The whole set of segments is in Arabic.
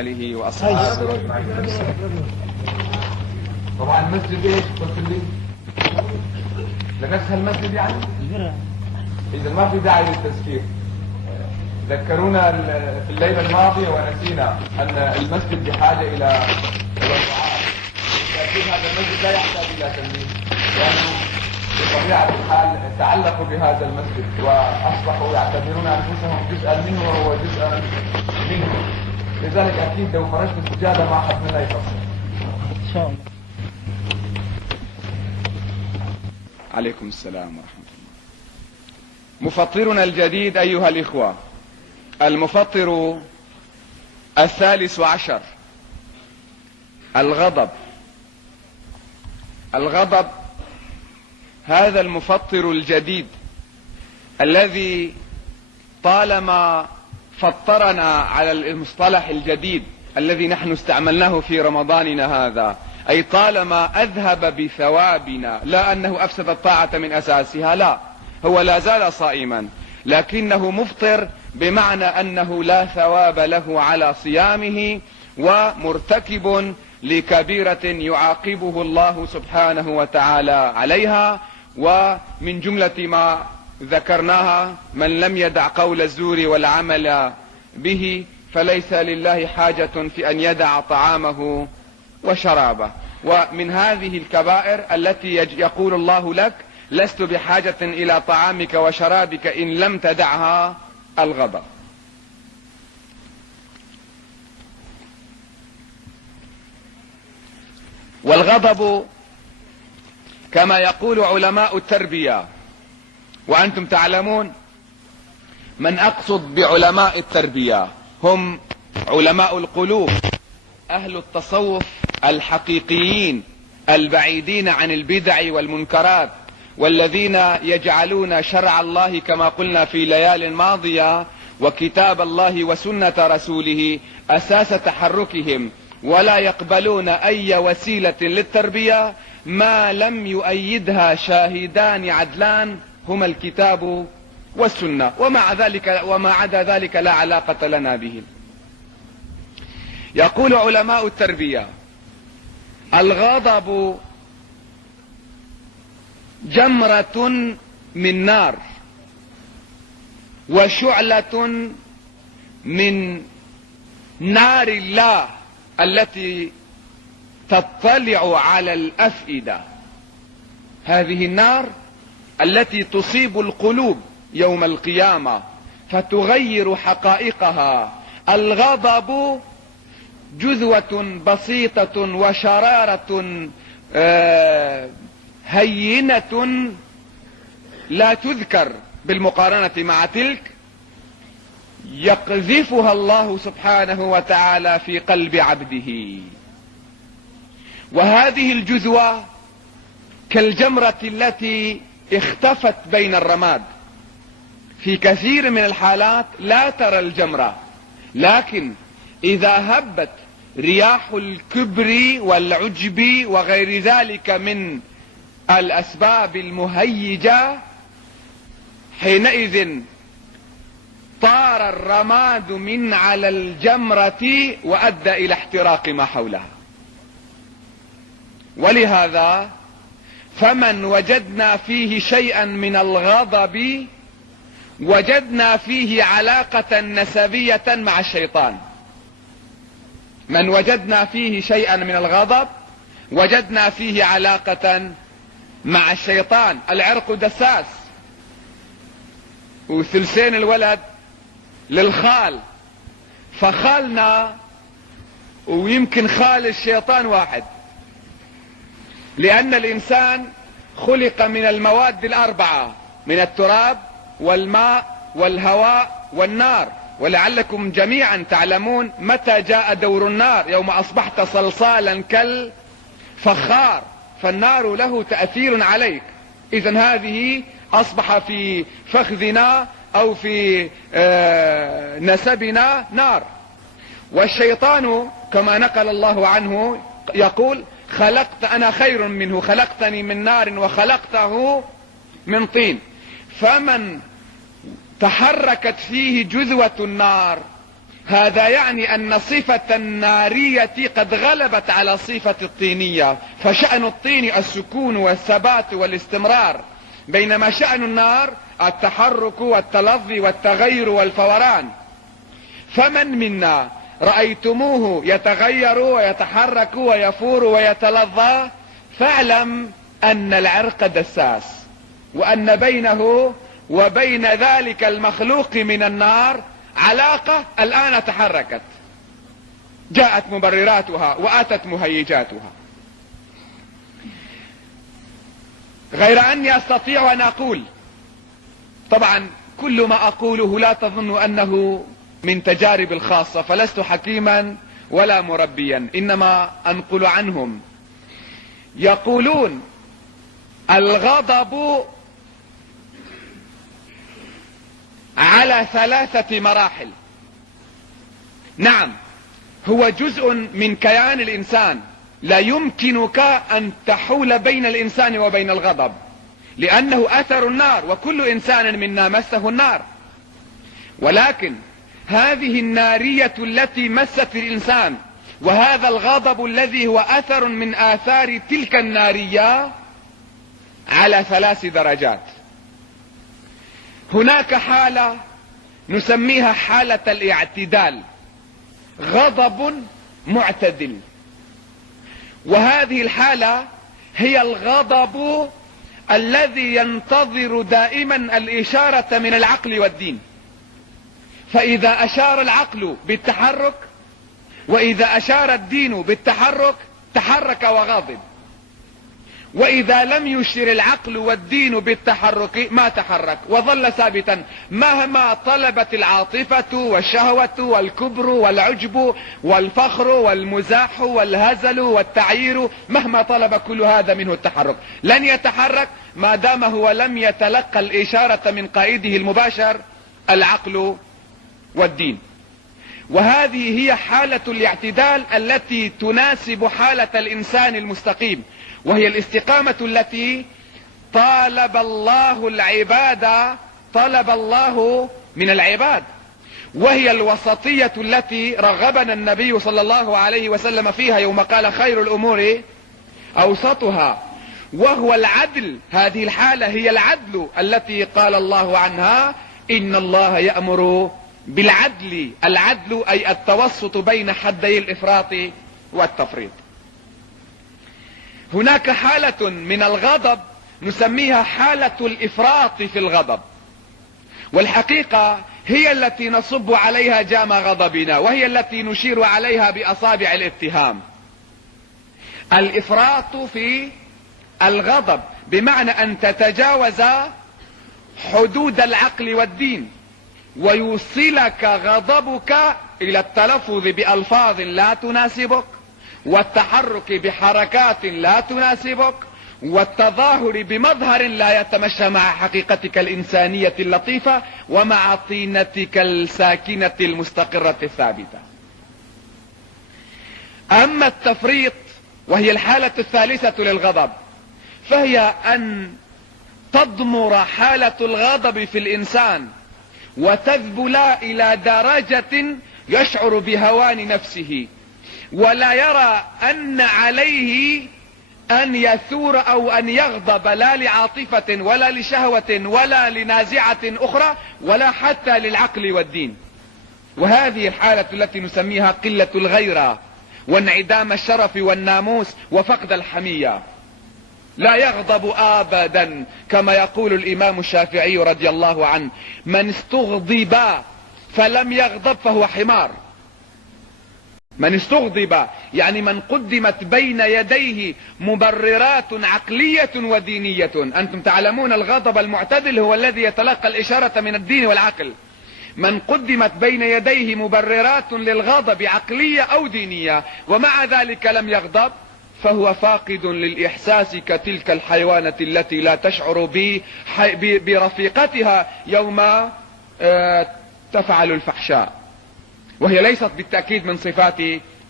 آله وأصحابه أجمعين. طبعا المسجد ايش قلت لي؟ لنفس المسجد يعني؟ إذا ما في داعي للتذكير. ذكرونا في الليلة الماضية ونسينا أن المسجد بحاجة إلى توسعات. تأكيد هذا المسجد لا يحتاج إلى تنمية، لأنه بطبيعة الحال تعلقوا بهذا المسجد وأصبحوا يعتبرون أنفسهم جزءا منه وهو جزءا منه. لذلك أكيد لو فرشت السجادة ما حد منا يفصل. إن شاء الله. عليكم السلام ورحمة الله. مفطرنا الجديد أيها الإخوة، المفطر 13 الغضب. الغضب هذا المفطر الجديد الذي طالما فطرنا على المصطلح الجديد الذي نحن استعملناه في رمضاننا هذا، أي طالما أذهب بثوابنا، لا أنه أفسد الطاعة من أساسها، لا، هو لا زال صائما لكنه مفطر بمعنى أنه لا ثواب له على صيامه ومرتكب لكبيرة يعاقبه الله سبحانه وتعالى عليها. ومن جملة ما ذكرناها: من لم يدع قول الزور والعمل به فليس لله حاجة في أن يدع طعامه وشرابه. ومن هذه الكبائر التي يقول الله لك: لست بحاجة إلى طعامك وشرابك إن لم تدعها، الغضب. والغضب كما يقول علماء التربية، وأنتم تعلمون من أقصد بعلماء التربية، هم علماء القلوب، أهل التصوف الحقيقيين البعيدين عن البدع والمنكرات، والذين يجعلون شرع الله كما قلنا في ليال ماضية وكتاب الله وسنة رسوله أساس تحركهم، ولا يقبلون أي وسيلة للتربية ما لم يؤيدها شاهدان عدلان هما الكتاب والسنة، وما عدا ذلك لا علاقة لنا به. يقول علماء التربية: الغضب جمرة من نار وشعلة من نار الله التي تطلع على الأفئدة. هذه النار التي تصيب القلوب يوم القيامة فتغير حقائقها. الغضب جذوة بسيطة وشرارة هينة لا تذكر بالمقارنة مع تلك، يقذفها الله سبحانه وتعالى في قلب عبده. وهذه الجذوة كالجمرة التي اختفت بين الرماد. في كثير من الحالات لا ترى الجمرة، لكن إذا هبت رياح الكبر والعجب وغير ذلك من الأسباب المهيجة، حينئذ طار الرماد من على الجمرة وأدى إلى احتراق ما حولها. ولهذا فمن وجدنا فيه شيئا من الغضب وجدنا فيه علاقة نسبية مع الشيطان. من وجدنا فيه شيئا من الغضب وجدنا فيه علاقة مع الشيطان. العرق دساس، وثلثين الولد للخال، فخالنا ويمكن خال الشيطان واحد، لأن الإنسان خلق من المواد الأربعة: من التراب والماء والهواء والنار. ولعلكم جميعا تعلمون متى جاء دور النار: يوم أصبحت صلصالا كالفخار، فالنار له تأثير عليك. إذن هذه أصبح في فخذنا أو في نسبنا نار. والشيطان كما نقل الله عنه يقول: أنا خير منه، خلقتني من نار وخلقته من طين. فمن تحركت فيه جذوة النار هذا يعني أن صفة النارية قد غلبت على صفة الطينية، فشأن الطين السكون والثبات والاستمرار، بينما شأن النار التحرك والتلظي والتغير والفوران. فمن منا رأيتموه يتغير ويتحرك ويفور ويتلظى فاعلم أن العرق دساس، وأن بينه وبين ذلك المخلوق من النار علاقة الآن تحركت، جاءت مبرراتها وآتت مهيجاتها. غير أني أستطيع أن أقول، طبعا كل ما أقوله لا تظن أنه من تجارب الخاصة، فلست حكيما ولا مربيا، إنما أنقل عنهم. يقولون الغضب على 3 مراحل. نعم، هو جزء من كيان الإنسان، لا يمكنك أن تحول بين الإنسان وبين الغضب، لأنه أثر النار، وكل إنسان منا مسه النار. ولكن هذه النارية التي مست الإنسان وهذا الغضب الذي هو أثر من آثار تلك النارية على 3 درجات. هناك حالة نسميها حالة الاعتدال، غضب معتدل، وهذه الحالة هي الغضب الذي ينتظر دائما الإشارة من العقل والدين، فإذا أشار العقل بالتحرك وإذا أشار الدين بالتحرك تحرك وغاضب، وإذا لم يشر العقل والدين بالتحرك ما تحرك وظل ثابتا، مهما طلبت العاطفة والشهوة والكبر والعجب والفخر والمزاح والهزل والتعيير، مهما طلب كل هذا منه التحرك لن يتحرك ما دام هو لم يتلقى الإشارة من قائده المباشر العقل والدين. وهذه هي حالة الاعتدال التي تناسب حالة الإنسان المستقيم، وهي الاستقامة التي طلب الله من العباد، وهي الوسطية التي رغبنا النبي صلى الله عليه وسلم فيها يوم قال خير الأمور أوسطها، وهو العدل. هذه الحالة هي العدل التي قال الله عنها إن الله يأمر بالعدل. العدل أي التوسط بين حدي الإفراط والتفريط. هناك حالة من الغضب نسميها حالة الإفراط في الغضب، والحقيقة هي التي نصب عليها جام غضبنا، وهي التي نشير عليها بأصابع الاتهام. الإفراط في الغضب بمعنى أن تتجاوز حدود العقل والدين، ويوصلك غضبك إلى التلفظ بألفاظ لا تناسبك، والتحرك بحركات لا تناسبك، والتظاهر بمظهر لا يتمشى مع حقيقتك الإنسانية اللطيفة ومع طينتك الساكنة المستقرة الثابتة. أما التفريط وهي الحالة الثالثة للغضب، فهي أن تضمر حالة الغضب في الإنسان وتذبل إلى درجة يشعر بهوان نفسه، ولا يرى أن عليه أن يثور أو أن يغضب لا لعاطفة ولا لشهوة ولا لنازعة أخرى ولا حتى للعقل والدين. وهذه الحالة التي نسميها قلة الغيرة وانعدام الشرف والناموس وفقد الحمية. لا يغضب أبدا، كما يقول الإمام الشافعي رضي الله عنه: من استغضب فلم يغضب فهو حمار. من استغضب يعني من قدمت بين يديه مبررات عقلية ودينية. أنتم تعلمون الغضب المعتدل هو الذي يتلقى الإشارة من الدين والعقل. من قدمت بين يديه مبررات للغضب عقلية أو دينية ومع ذلك لم يغضب فهو فاقد للإحساس كتلك الحيوانة التي لا تشعر برفيقتها يوم تفعل الفحشاء، وهي ليست بالتأكيد من صفات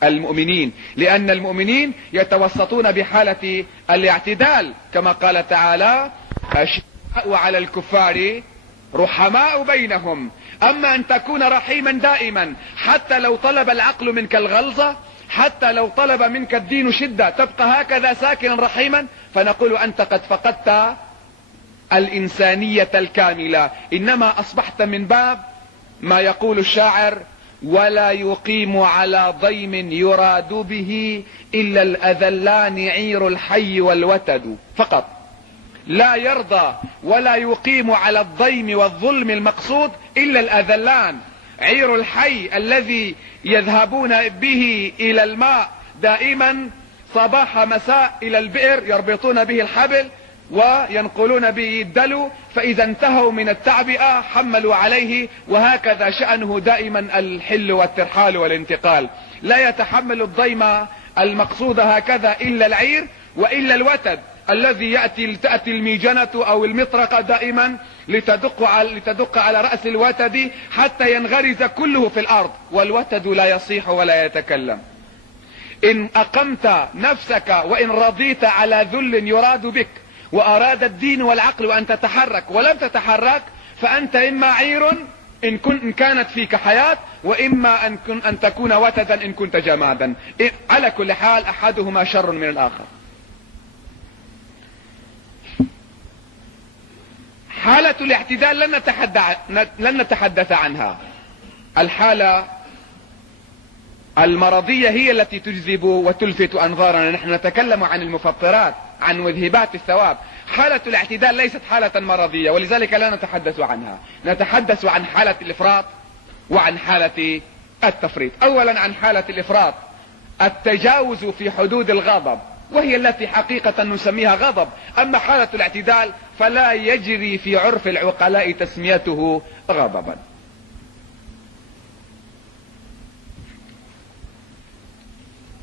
المؤمنين، لأن المؤمنين يتوسطون بحالة الاعتدال كما قال تعالى: أشداء على الكفار رحماء بينهم. اما ان تكون رحيما دائما حتى لو طلب العقل منك الغلظة، حتى لو طلب منك الدين شدة، تبقى هكذا ساكنا رحيما، فنقول انت قد فقدت الانسانية الكاملة. انما اصبحت من باب ما يقول الشاعر: ولا يقيم على ضيم يراد به الا الاذلان عير الحي والوتد. فقط لا يرضى ولا يقيم على الضيم والظلم المقصود الا الاذلان، عير الحي الذي يذهبون به الى الماء دائما صباح مساء الى البئر، يربطون به الحبل وينقلون به الدلو، فاذا انتهوا من التعبئة حملوا عليه، وهكذا شأنه دائما الحل والترحال والانتقال. لا يتحمل الضيم المقصود هكذا الا العير والا الوتد الذي تأتي الميجنة او المطرقة دائما لتدق على رأس الوتد حتى ينغرز كله في الارض، والوتد لا يصيح ولا يتكلم. ان اقمت نفسك وان رضيت على ذل يراد بك، واراد الدين والعقل ان تتحرك ولم تتحرك، فانت اما عير ان كانت فيك حياة، واما ان تكون وتدا ان كنت جمادا. على كل حال احدهما شر من الاخر. حالة الاعتدال لن نتحدث عنها. الحالة المرضية هي التي تجذب وتلفت انظارنا. نحن نتكلم عن المفطرات، عن مذهبات الثواب. حالة الاعتدال ليست حالة مرضية، ولذلك لا نتحدث عنها. نتحدث عن حالة الافراط وعن حالة التفريط. اولا عن حالة الافراط، التجاوز في حدود الغضب، وهي التي حقيقة نسميها غضب. اما حالة الاعتدال فلا يجري في عرف العقلاء تسميته غضبا.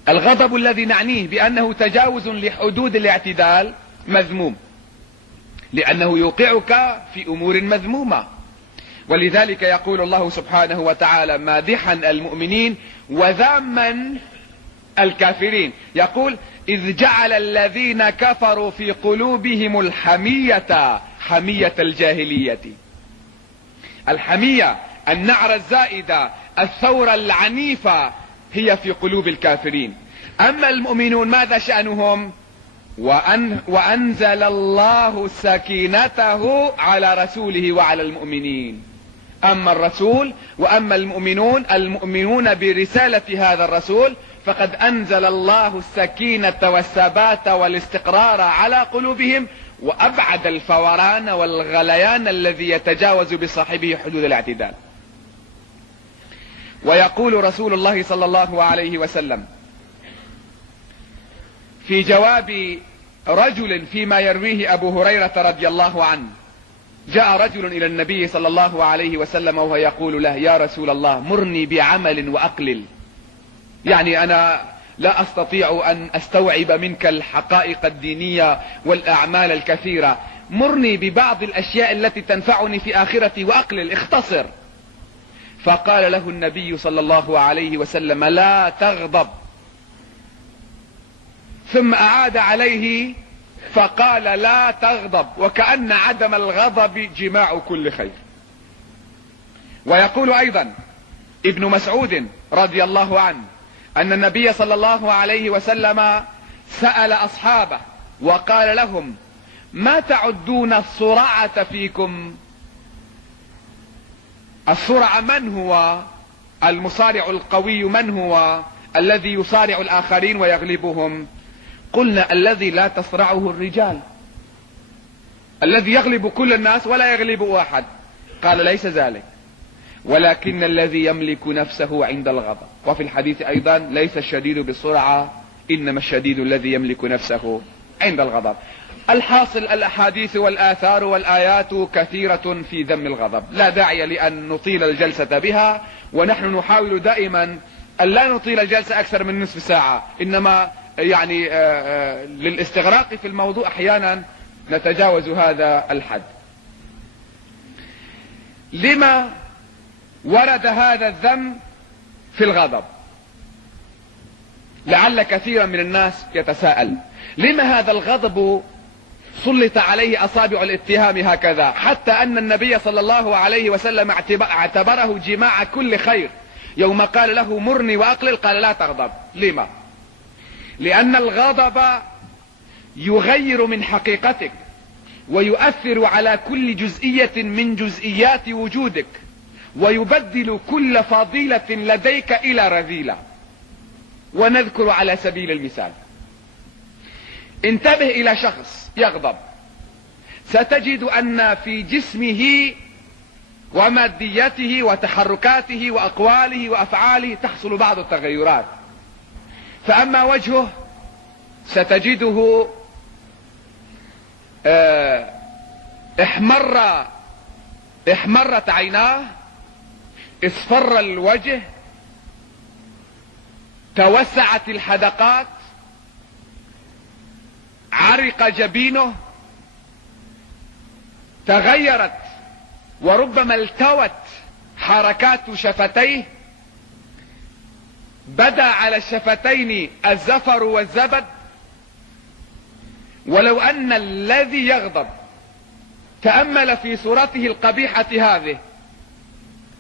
الغضب الذي نعنيه بانه تجاوز لحدود الاعتدال مذموم، لانه يوقعك في امور مذمومة. ولذلك يقول الله سبحانه وتعالى مادحا المؤمنين وذاما الكافرين، يقول: اذ جعل الذين كفروا في قلوبهم الحمية، حمية الجاهلية. الحمية، النعرة الزائدة، الثورة العنيفة هي في قلوب الكافرين. اما المؤمنون ماذا شأنهم؟ وانزل الله سكينته على رسوله وعلى المؤمنين. اما الرسول واما المؤمنون برسالة هذا الرسول فقد انزل الله السكينة والثبات والاستقرار على قلوبهم، وابعد الفوران والغليان الذي يتجاوز بصاحبه حدود الاعتدال. ويقول رسول الله صلى الله عليه وسلم في جواب رجل فيما يرويه ابو هريرة رضي الله عنه: جاء رجل الى النبي صلى الله عليه وسلم وهو يقول له: يا رسول الله مرني بعمل واقلل، يعني انا لا استطيع ان استوعب منك الحقائق الدينية والاعمال الكثيرة، مرني ببعض الاشياء التي تنفعني في اخرتي واقلل، اختصر. فقال له النبي صلى الله عليه وسلم: لا تغضب. ثم اعاد عليه فقال: لا تغضب، وكأن عدم الغضب جماع كل خير. ويقول ايضا ابن مسعود رضي الله عنه ان النبي صلى الله عليه وسلم سأل اصحابه وقال لهم: ما تعدون الصرعة فيكم؟ الصرع من هو؟ المصارع القوي من هو؟ الذي يصارع الاخرين ويغلبهم. قلنا: الذي لا تصرعه الرجال، الذي يغلب كل الناس ولا يغلب واحد. قال: ليس ذلك، ولكن الذي يملك نفسه عند الغضب. وفي الحديث ايضا: ليس الشديد بالسرعة، انما الشديد الذي يملك نفسه عند الغضب. الحاصل الاحاديث والاثار والايات كثيرة في ذم الغضب، لا داعي لان نطيل الجلسة بها، ونحن نحاول دائما ان لا نطيل الجلسة اكثر من نصف ساعة، انما يعني للاستغراق في الموضوع احيانا نتجاوز هذا الحد. لما ورد هذا الذم في الغضب؟ لعل كثيرا من الناس يتساءل: لما هذا الغضب سلط عليه أصابع الاتهام هكذا، حتى أن النبي صلى الله عليه وسلم اعتبره جماع كل خير. يوم قال له مرني وأقلل قال لا تغضب. لما؟ لأن الغضب يغير من حقيقتك ويؤثر على كل جزئية من جزئيات وجودك، ويبدل كل فضيلة لديك إلى رذيلة. ونذكر على سبيل المثال، انتبه إلى شخص يغضب، ستجد أن في جسمه وماديته وتحركاته وأقواله وأفعاله تحصل بعض التغيرات. فأما وجهه ستجده احمرت عيناه، اصفر الوجه، توسعت الحدقات، عرق جبينه، تغيرت وربما التوت حركات شفتيه، بدا على الشفتين الزفر والزبد. ولو أن الذي يغضب تأمل في صورته القبيحة هذه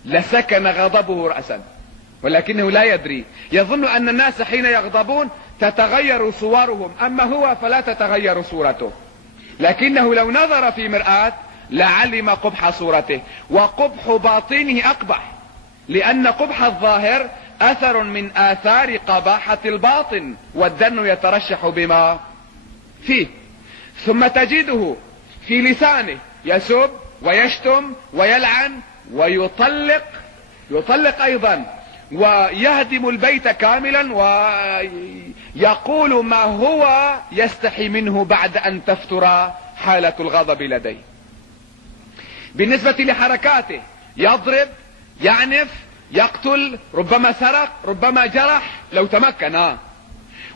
لسكن غضبه رأسا، ولكنه لا يدري، يظن أن الناس حين يغضبون تتغير صورهم، أما هو فلا تتغير صورته، لكنه لو نظر في مرآة لعلم قبح صورته، وقبح باطنه أقبح، لأن قبح الظاهر أثر من آثار قباحة الباطن، والدن يترشح بما فيه. ثم تجده في لسانه يسب ويشتم ويلعن ويطلق أيضا، ويهدم البيت كاملا، ويقول ما هو يستحي منه بعد أن تفتر حالة الغضب لديه. بالنسبة لحركاته يضرب، يعنف، يقتل، ربما سرق، ربما جرح لو تمكن.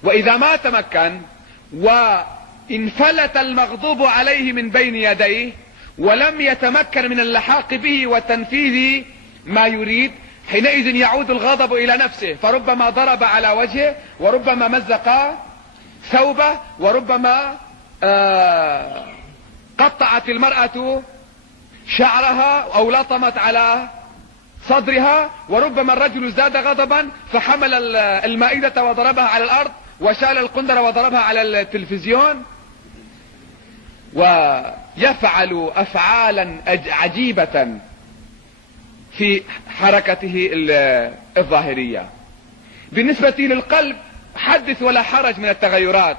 وإذا ما تمكن وانفلت المغضوب عليه من بين يديه ولم يتمكن من اللحاق به وتنفيذ ما يريد، حينئذ يعود الغضب إلى نفسه، فربما ضرب على وجهه، وربما مزق ثوبه، وربما قطعت المرأة شعرها أو لطمت على صدرها، وربما الرجل ازداد غضبا فحمل المائدة وضربها على الأرض، وشال القندرة وضربها على التلفزيون، ويفعل أفعالا عجيبة في حركته الظاهرية. بالنسبة للقلب حدث ولا حرج من التغيرات.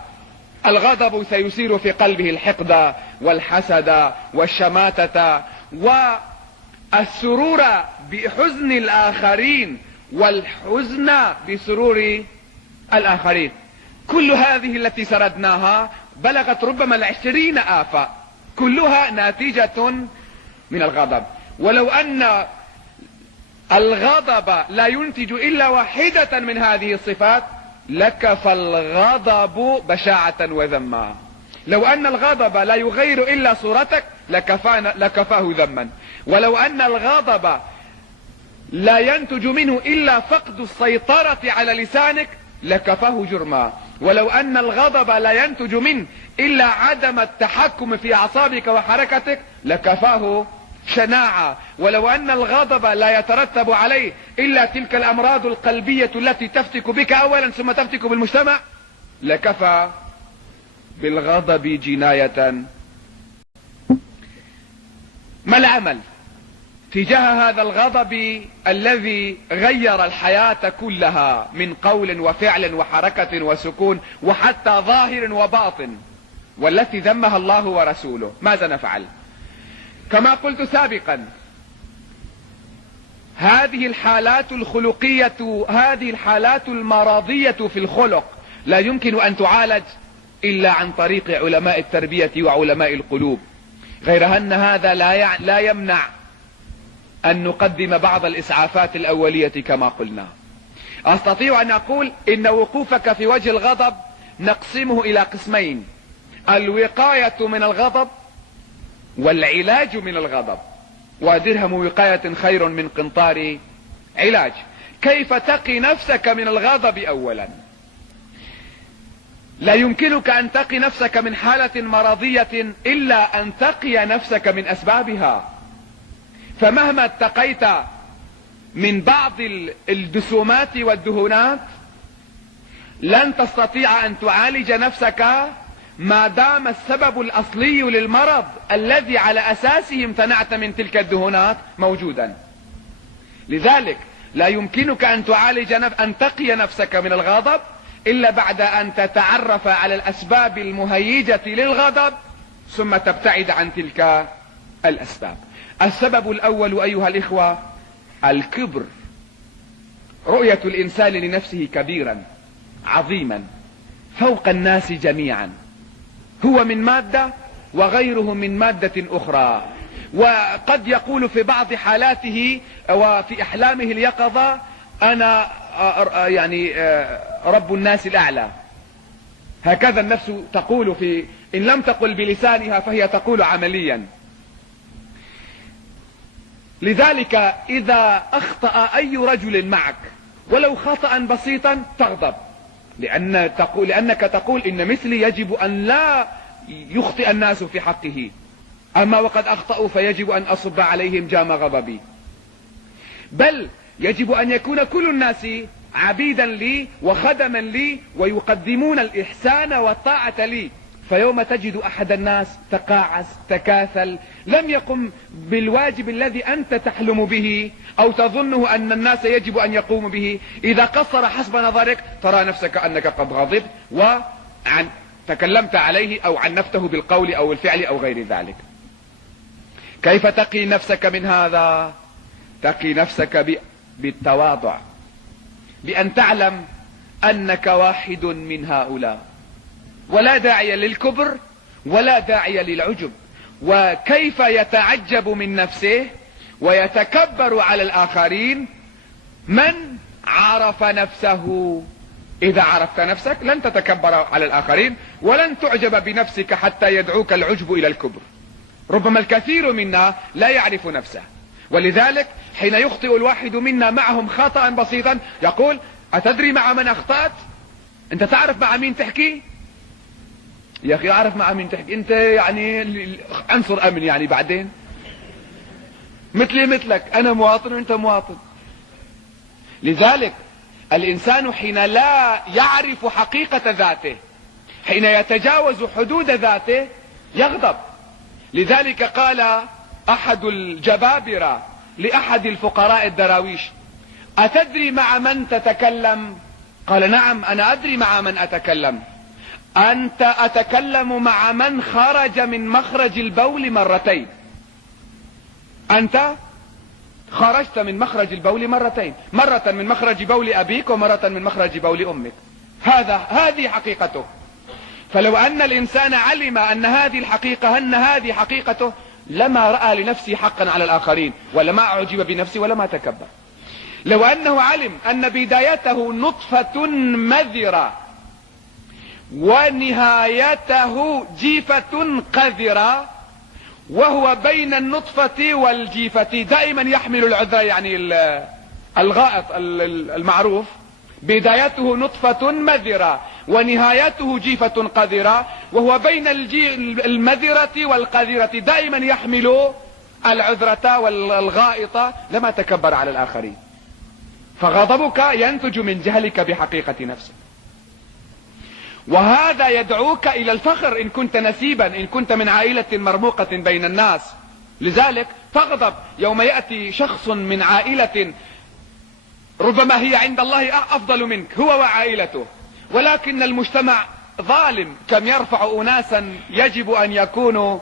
الغضب سيثير في قلبه الحقد والحسد والشماتة والسرور بحزن الآخرين والحزن بسرور الآخرين. كل هذه التي سردناها بلغت ربما 20 آفة، كلها ناتجة من الغضب. ولو أن الغضب لا ينتج إلا واحدة من هذه الصفات لكفى الغضب بشاعة وذما. لو أن الغضب لا يغير إلا صورتك لكفاه ذما. ولو أن الغضب لا ينتج منه إلا فقد السيطرة على لسانك لكفاه جرما. ولو أن الغضب لا ينتج منه إلا عدم التحكم في أعصابك وحركتك لكفاه شناعة. ولو أن الغضب لا يترتب عليه إلا تلك الأمراض القلبية التي تفتك بك أولا ثم تفتك بالمجتمع لكفى بالغضب جناية. ما العمل تجاه هذا الغضب الذي غير الحياة كلها من قول وفعل وحركة وسكون وحتى ظاهر وباطن، والتي ذمها الله ورسوله؟ ماذا نفعل؟ كما قلت سابقا، هذه الحالات الخلقية، هذه الحالات المرضية في الخلق لا يمكن أن تعالج إلا عن طريق علماء التربية وعلماء القلوب. غير أن هذا لا يمنع أن نقدم بعض الإسعافات الأولية كما قلنا. أستطيع أن أقول إن وقوفك في وجه الغضب نقسمه إلى قسمين: الوقاية من الغضب والعلاج من الغضب. ودرهم وقاية خير من قنطار علاج. كيف تقي نفسك من الغضب؟ أولا لا يمكنك ان تقي نفسك من حالة مرضية الا ان تقي نفسك من اسبابها. فمهما اتقيت من بعض الدسومات والدهونات لن تستطيع ان تعالج نفسك ما دام السبب الاصلي للمرض الذي على اساسه امتنعت من تلك الدهونات موجودا. لذلك لا يمكنك ان تعالج ان تقي نفسك من الغضب الا بعد ان تتعرف على الاسباب المهيجة للغضب ثم تبتعد عن تلك الاسباب. السبب الاول ايها الاخوة الكبر، رؤية الانسان لنفسه كبيرا عظيما فوق الناس جميعا، هو من مادة وغيره من مادة اخرى. وقد يقول في بعض حالاته وفي احلامه اليقظة انا رب الناس الاعلى. هكذا النفس تقول، ان لم تقل بلسانها فهي تقول عمليا. لذلك اذا اخطأ اي رجل معك ولو خطأ بسيطا تغضب، لانك تقول ان مثلي يجب ان لا يخطئ الناس في حقه، اما وقد اخطأوا فيجب ان اصب عليهم جام غضبي. بل يجب ان يكون كل الناس عبيدا لي وخدما لي ويقدمون الاحسان والطاعة لي. فيوم تجد احد الناس تقاعس تكاثل لم يقم بالواجب الذي انت تحلم به او تظنه ان الناس يجب ان يقوموا به، اذا قصر حسب نظرك ترى نفسك انك قد غضبت تكلمت عليه او عنفته بالقول او الفعل او غير ذلك. كيف تقي نفسك من هذا؟ تقي نفسك بالتواضع، بأن تعلم أنك واحد من هؤلاء ولا داعي للكبر ولا داعي للعجب. وكيف يتعجب من نفسه ويتكبر على الآخرين من عرف نفسه. إذا عرفت نفسك لن تتكبر على الآخرين ولن تعجب بنفسك حتى يدعوك العجب إلى الكبر. ربما الكثير منا لا يعرف نفسه، ولذلك حين يخطئ الواحد منا معهم خطأ بسيطا يقول أتدري مع من أخطأت؟ أنت تعرف مع مين تحكي؟ يا أخي أعرف مع مين تحكي، أنت عنصر أمن بعدين مثلي مثلك، أنا مواطن وأنت مواطن. لذلك الإنسان حين لا يعرف حقيقة ذاته، حين يتجاوز حدود ذاته يغضب. لذلك قال أحد الجبابرة لأحد الفقراء الدراويش أتدري مع من تتكلم؟ قال نعم أنا أدري مع من أتكلم. أنت أتكلم مع من خرج من مخرج البول مرتين. أنت خرجت من مخرج البول مرتين، مرة من مخرج بول أبيك ومرة من مخرج بول أمك. هذه حقيقته. فلو أن الإنسان علم أن هذه الحقيقة هذه حقيقته لما رأى لنفسه حقا على الآخرين ولما أعجب بنفسه ولما تكبر. لو أنه علم أن بدايته نطفة مذرة ونهايته جيفة قذرة وهو بين النطفة والجيفة دائما يحمل العذر، الغائط المعروف، بدايته نطفة مذرة ونهايته جيفة قذرة وهو بين المذرة والقذرة دائما يحمل العذرة والغائطة، لما تكبر على الآخرين. فغضبك ينتج من جهلك بحقيقة نفسك، وهذا يدعوك إلى الفخر إن كنت نسيبا، إن كنت من عائلة مرموقة بين الناس. لذلك تغضب يوم يأتي شخص من عائلة ربما هي عند الله أفضل منك هو وعائلته، ولكن المجتمع ظالم. كم يرفع أناسا يجب أن يكونوا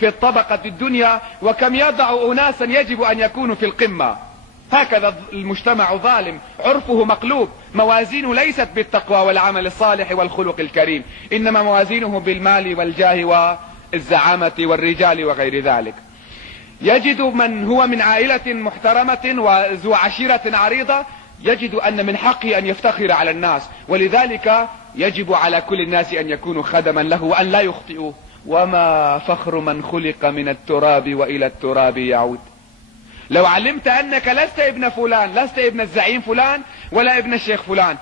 في الطبقة الدنيا وكم يضع أناسا يجب أن يكونوا في القمة. هكذا المجتمع ظالم، عرفه مقلوب، موازينه ليست بالتقوى والعمل الصالح والخلق الكريم، إنما موازينه بالمال والجاه والزعامة والرجال وغير ذلك. يجد من هو من عائلة محترمة وذو عشيرة عريضة يجد أن من حقه أن يفتخر على الناس، ولذلك يجب على كل الناس أن يكونوا خدما له وأن لا يخطئوا. وما فخر من خلق من التراب وإلى التراب يعود. لو علمت أنك لست ابن فلان، لست ابن الزعيم فلان ولا ابن الشيخ فلان،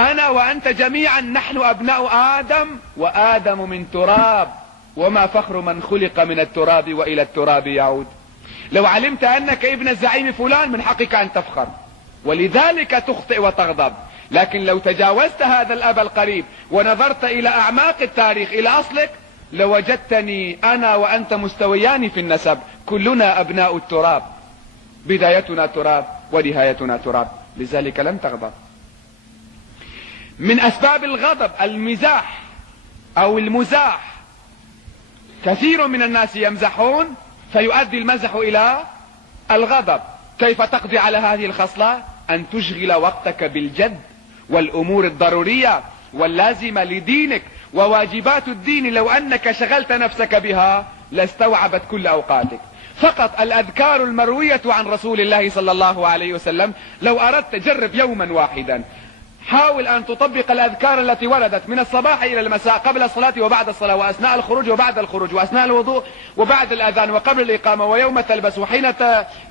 انا وانت جميعا نحن ابناء ادم، وادم من تراب، وما فخر من خلق من التراب والى التراب يعود. لو علمت انك ابن الزعيم فلان من حقك ان تفخر، ولذلك تخطئ وتغضب. لكن لو تجاوزت هذا الاب القريب ونظرت الى اعماق التاريخ، الى اصلك، لوجدتني انا وانت مستويان في النسب، كلنا ابناء التراب، بدايتنا تراب ونهايتنا تراب، لذلك لن تغضب. من اسباب الغضب المزاح او المزاح. كثير من الناس يمزحون فيؤدي المزح الى الغضب. كيف تقضي على هذه الخصلة؟ ان تشغل وقتك بالجد والامور الضرورية واللازمة لدينك وواجبات الدين. لو انك شغلت نفسك بها لاستوعبت كل اوقاتك. فقط الاذكار المروية عن رسول الله صلى الله عليه وسلم، لو اردت جرب يوما واحدا، حاول ان تطبق الاذكار التي وردت من الصباح الى المساء، قبل الصلاة وبعد الصلاة، واثناء الخروج وبعد الخروج، واثناء الوضوء وبعد الاذان، وقبل الاقامة، ويوم تلبس، وحين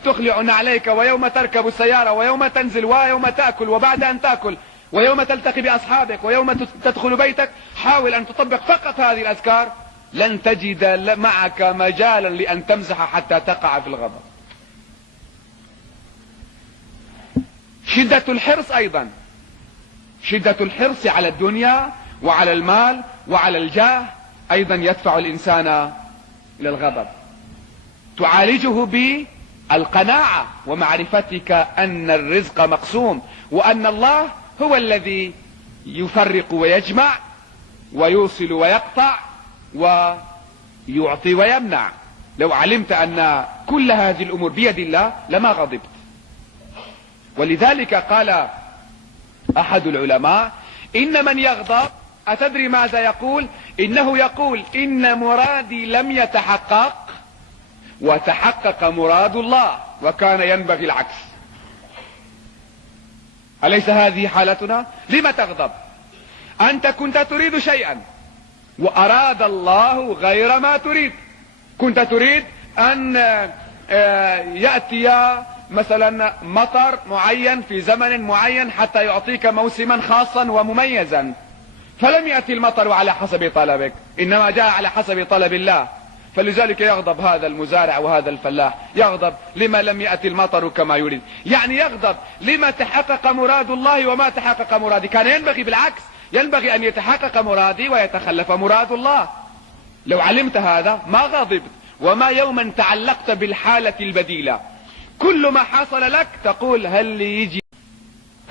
تخلع نعليك، ويوم تركب السيارة، ويوم تنزل، ويوم تأكل، وبعد ان تأكل، ويوم تلتقي باصحابك، ويوم تدخل بيتك. حاول ان تطبق فقط هذه الاذكار، لن تجد معك مجالا لان تمزح حتى تقع في الغضب. شدة الحرص ايضا، شدة الحرص على الدنيا وعلى المال وعلى الجاه ايضا يدفع الانسان للغضب. تعالجه بالقناعة ومعرفتك ان الرزق مقسوم، وان الله هو الذي يفرق ويجمع ويوصل ويقطع ويعطي ويمنع. لو علمت ان كل هذه الامور بيد الله لما غضبت. ولذلك قال احد العلماء: ان من يغضب، اتدري ماذا يقول؟ انه يقول ان مرادي لم يتحقق وتحقق مراد الله، وكان ينبغي العكس. أليس هذه حالتنا؟ لم تغضب؟ أنت كنت تريد شيئا وأراد الله غير ما تريد. كنت تريد أن يأتي مثلا مطر معين في زمن معين حتى يعطيك موسما خاصا ومميزا، فلم يأتي المطر على حسب طلبك، إنما جاء على حسب طلب الله. فلذلك يغضب هذا المزارع وهذا الفلاح، يغضب لما لم يأتي المطر كما يريد، يعني يغضب لما تحقق مراد الله وما تحقق مرادي. كان ينبغي بالعكس، ينبغي أن يتحقق مرادي ويتخلف مراد الله. لو علمت هذا ما غضبت، وما يوما تعلقت بالحالة البديلة. كل ما حصل لك تقول هل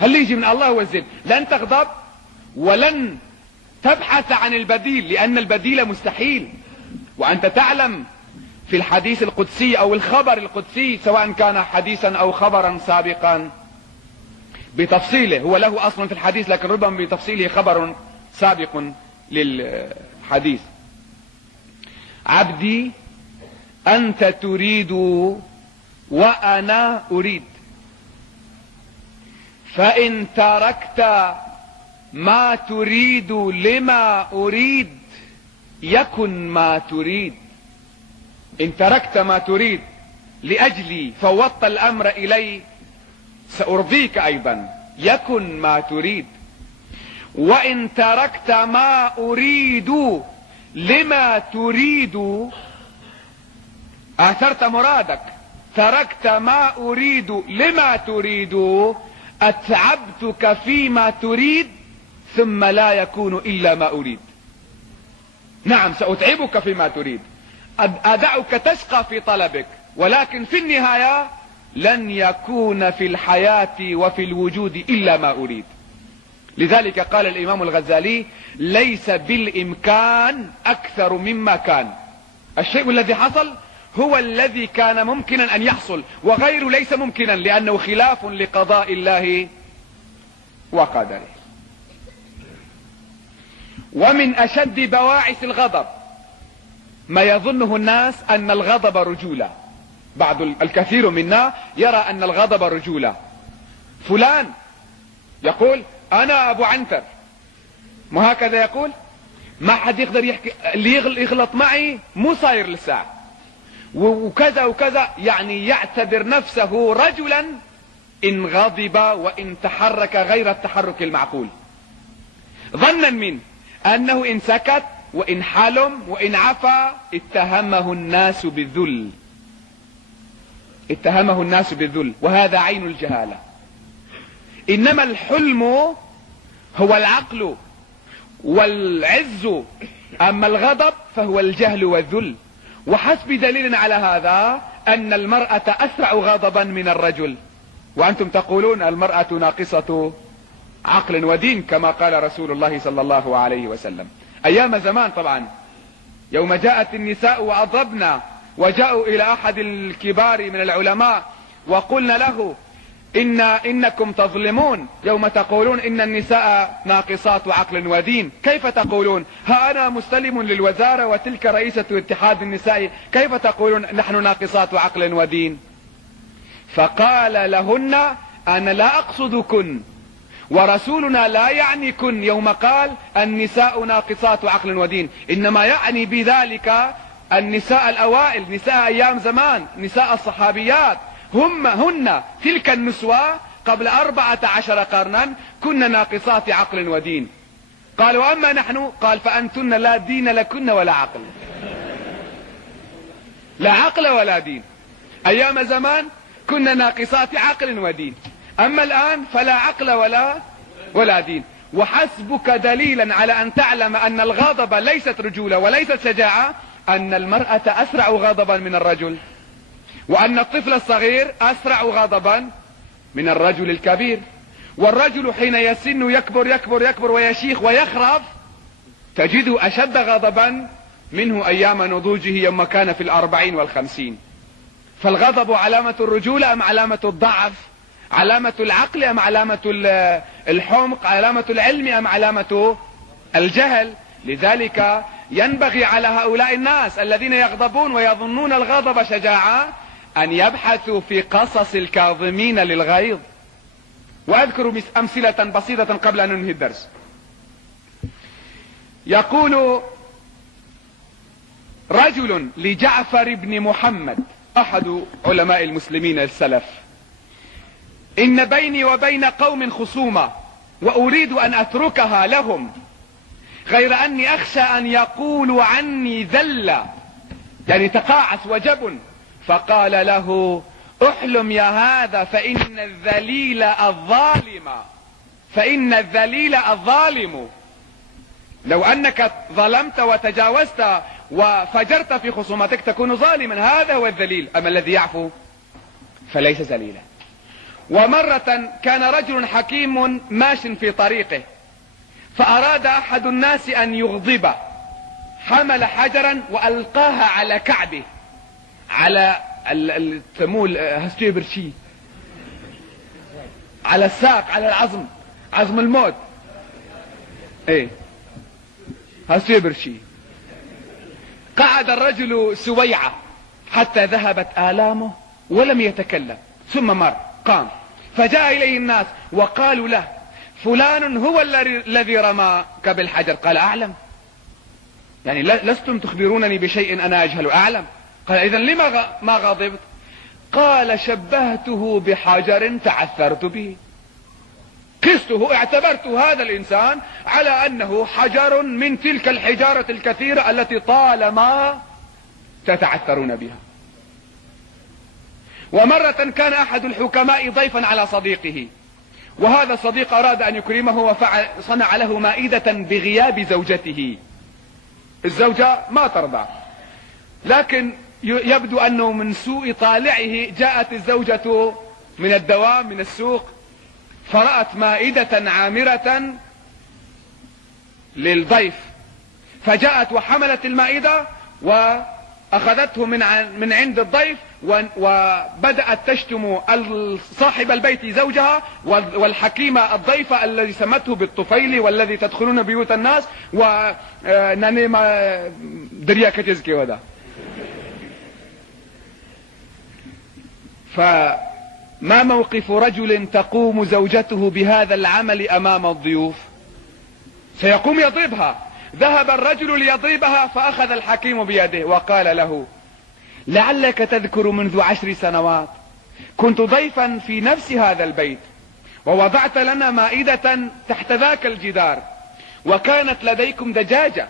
يجي من الله والزد. لن تغضب ولن تبحث عن البديل، لأن البديل مستحيل. وأنت تعلم في الحديث القدسي أو الخبر القدسي، سواء كان حديثا أو خبرا سابقا بتفصيله، هو له أصل في الحديث لكن ربما بتفصيله خبر سابق للحديث: عبدي أنت تريد وأنا أريد، فإن تركت ما تريد لما أريد يكن ما تريد. إن تركت ما تريد لأجلي فوضت الأمر إلي سأرضيك أيضا، يكن ما تريد. وإن تركت ما أريد لما تريد، آثرت مرادك، تركت ما أريد لما تريد، أتعبتك فيما تريد ثم لا يكون إلا ما أريد. نعم سأتعبك فيما تريد، أدعك تشقى في طلبك، ولكن في النهاية لن يكون في الحياة وفي الوجود إلا ما أريد. لذلك قال الإمام الغزالي: ليس بالإمكان أكثر مما كان. الشيء الذي حصل هو الذي كان ممكنا أن يحصل، وغيره ليس ممكنا، لأنه خلاف لقضاء الله وقدره. ومن أشد بواعث الغضب ما يظنه الناس أن الغضب رجولة. الكثير منا يرى أن الغضب رجولة. فلان يقول أنا أبو عنتر، ما هكذا يقول؟ ما حد يقدر يحكي، اللي يغلط معي مو صاير لساعة وكذا وكذا، يعني يعتبر نفسه رجلا إن غضب وإن تحرك غير التحرك المعقول. ظنا منه أنه إن سكت وإن حلم وإن عفى اتهمه الناس بالذل، اتهمه الناس بالذل، وهذا عين الجهالة. إنما الحلم هو العقل والعز، أما الغضب فهو الجهل والذل. وحسب دليل على هذا أن المرأة أسرع غضبا من الرجل، وأنتم تقولون المرأة ناقصة عقل ودين كما قال رسول الله صلى الله عليه وسلم. أيام زمان طبعا يوم جاءت النساء وأضربنا، وجاءوا إلى أحد الكبار من العلماء وقلنا له إنكم تظلمون يوم تقولون إن النساء ناقصات عقل ودين، كيف تقولون؟ ها أنا مستلم للوزارة وتلك رئيسة اتحاد النساء، كيف تقولون نحن ناقصات عقل ودين؟ فقال لهن أنا لا أقصدكن، ورسولنا لا يعنيكن يوم قال النساء ناقصات عقل ودين، إنما يعني بذلك النساء الأوائل، نساء أيام زمان، نساء الصحابيات، هن تلك النسوة قبل 14 قرنا كن ناقصات عقل ودين. قالوا أما نحن، قال فأنتن لا دين لكن ولا عقل، لا عقل ولا دين. أيام زمان كنا ناقصات عقل ودين، أما الآن فلا عقل ولا دين. وحسبك دليلا على أن تعلم أن الغضب ليست رجولة وليست شجاعة أن المرأة أسرع غضبا من الرجل، وأن الطفل الصغير أسرع غضبا من الرجل الكبير. والرجل حين يسن يكبر يكبر يكبر ويشيخ ويخرف تجد أشد غضبا منه أيام نضوجه يوم كان في 40 و50. فالغضب علامة الرجولة أم علامة الضعف؟ علامة العقل أم علامة الحمق؟ علامة العلم أم علامة الجهل؟ لذلك ينبغي على هؤلاء الناس الذين يغضبون ويظنون الغضب شجاعة أن يبحثوا في قصص الكاظمين للغيظ. وأذكر أمثلة بسيطة قبل أن ننهي الدرس. يقول رجل لجعفر بن محمد أحد علماء المسلمين السلف: إن بيني وبين قوم خصومة وأريد أن أتركها لهم، غير أني أخشى أن يقولوا عني ذلة، يعني تقاعس وجبن. فقال له: احلم يا هذا فإن الذليل الظالم. لو أنك ظلمت وتجاوزت وفجرت في خصومتك تكون ظالما، هذا هو الذليل. أما الذي يعفو فليس ذليلا. ومرة كان رجل حكيم ماش في طريقه، فأراد أحد الناس أن يغضبه، حمل حجرا وألقاها على كعبه، على التمول هستيبرشي، على الساق، على العظم، عظم الموت، ايه هستيبرشي. قعد الرجل سويعة حتى ذهبت آلامه ولم يتكلم، ثم مر قام، فجاء إليه الناس وقالوا له: فلان هو الذي رماك بالحجر. قال: أعلم، يعني لستم تخبرونني بشيء أنا أجهل، أعلم. قال: إذن لما ما غضبت؟ قال: شبهته بحجر تعثرت به، قسته، اعتبرت هذا الإنسان على أنه حجر من تلك الحجارة الكثيرة التي طالما تتعثرون بها. ومرة كان أحد الحكماء ضيفا على صديقه، وهذا الصديق أراد أن يكرمه وصنع له مائدة بغياب زوجته. الزوجة ما ترضى، لكن يبدو أنه من سوء طالعه جاءت الزوجة من الدوام من السوق، فرأت مائدة عامرة للضيف، فجاءت وحملت المائدة وأخذته من عند الضيف، وبدأت تشتم صاحب البيت زوجها والحكيمة الضيفة الذي سمته بالطفيل والذي تدخلون بيوت الناس وناني ما دريا كتزكي ودا. فما موقف رجل تقوم زوجته بهذا العمل أمام الضيوف؟ سيقوم يضربها. ذهب الرجل ليضربها فأخذ الحكيم بيده وقال له: لعلك تذكر منذ 10 سنوات كنت ضيفا في نفس هذا البيت، ووضعت لنا مائدة تحت ذاك الجدار، وكانت لديكم دجاجة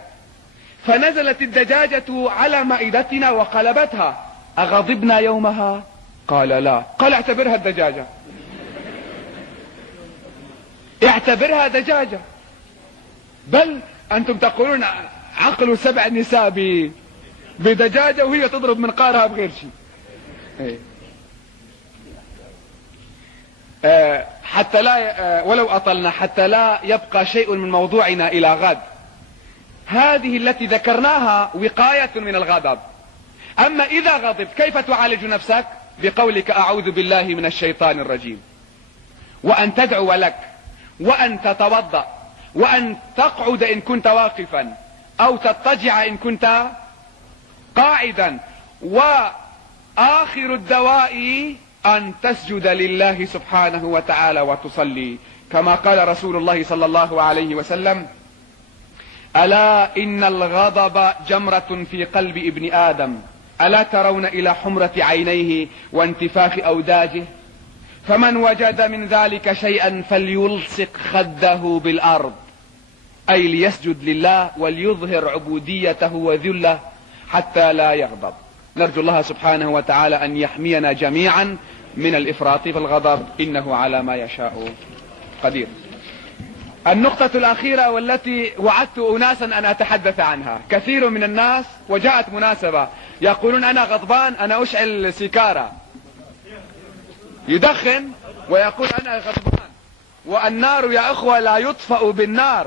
فنزلت الدجاجة على مائدتنا وقلبتها، أغضبنا يومها؟ قال لا. قال اعتبرها الدجاجة، اعتبرها دجاجة. بل أنتم تقولون عقل 7 نساء بدجاجة وهي تضرب منقارها بغير شيء. حتى لا ولو أطلنا حتى لا يبقى شيء من موضوعنا إلى غد. هذه التي ذكرناها وقاية من الغضب. أما إذا غضبت كيف تعالج نفسك؟ بقولك أعوذ بالله من الشيطان الرجيم، وأن تدعو لك، وأن تتوضأ، وأن تقعد إن كنت واقفا، أو تضطجع إن كنت قاعدا، وآخر الدواء أن تسجد لله سبحانه وتعالى وتصلي، كما قال رسول الله صلى الله عليه وسلم: ألا إن الغضب جمرة في قلب ابن آدم، ألا ترون إلى حمرة عينيه وانتفاخ أوداجه، فمن وجد من ذلك شيئا فليلصق خده بالأرض، أي ليسجد لله وليظهر عبوديته وذله حتى لا يغضب. نرجو الله سبحانه وتعالى أن يحمينا جميعا من الإفراط في الغضب، إنه على ما يشاء قدير. النقطة الأخيرة والتي وعدت أناسا أن أتحدث عنها. كثير من الناس وجاءت مناسبة يقولون أنا غضبان، أنا أشعل سيكارة، يدخن ويقول أنا غضبان. والنار يا أخوة لا يطفأ بالنار،